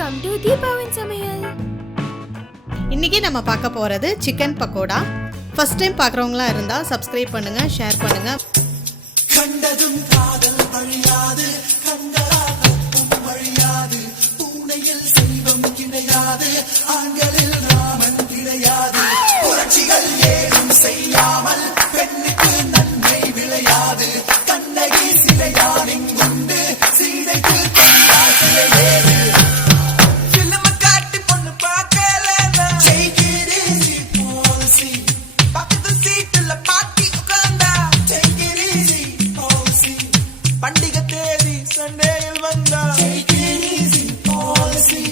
Welcome to தீபாவின் சமையல். இன்னைக்கு நம்ம பார்க்க போறது சிக்கன் பக்கோடா. ஃபர்ஸ்ட் டைம் பார்க்குறவங்களா இருந்தா சப்ஸ்கிரைப் பண்ணுங்க, ஷேர் பண்ணுங்க. கண்டதும் காதல் வழியாது, கண்டதும் வழியாது, பூனையில் செல்வம் கிடையாது, ஆண்களில் ராமன் கிடையாது, புரட்சிகள் ஏதும் செய்யாமல் பெண்ணுக்கு நன்மை விளையாது, கண்ணகி சிலையாடின் கொண்டு சீதைக்கு சிலையேது. பண்டிகை தேதி சண்டேயில் வந்தா take it easy policy.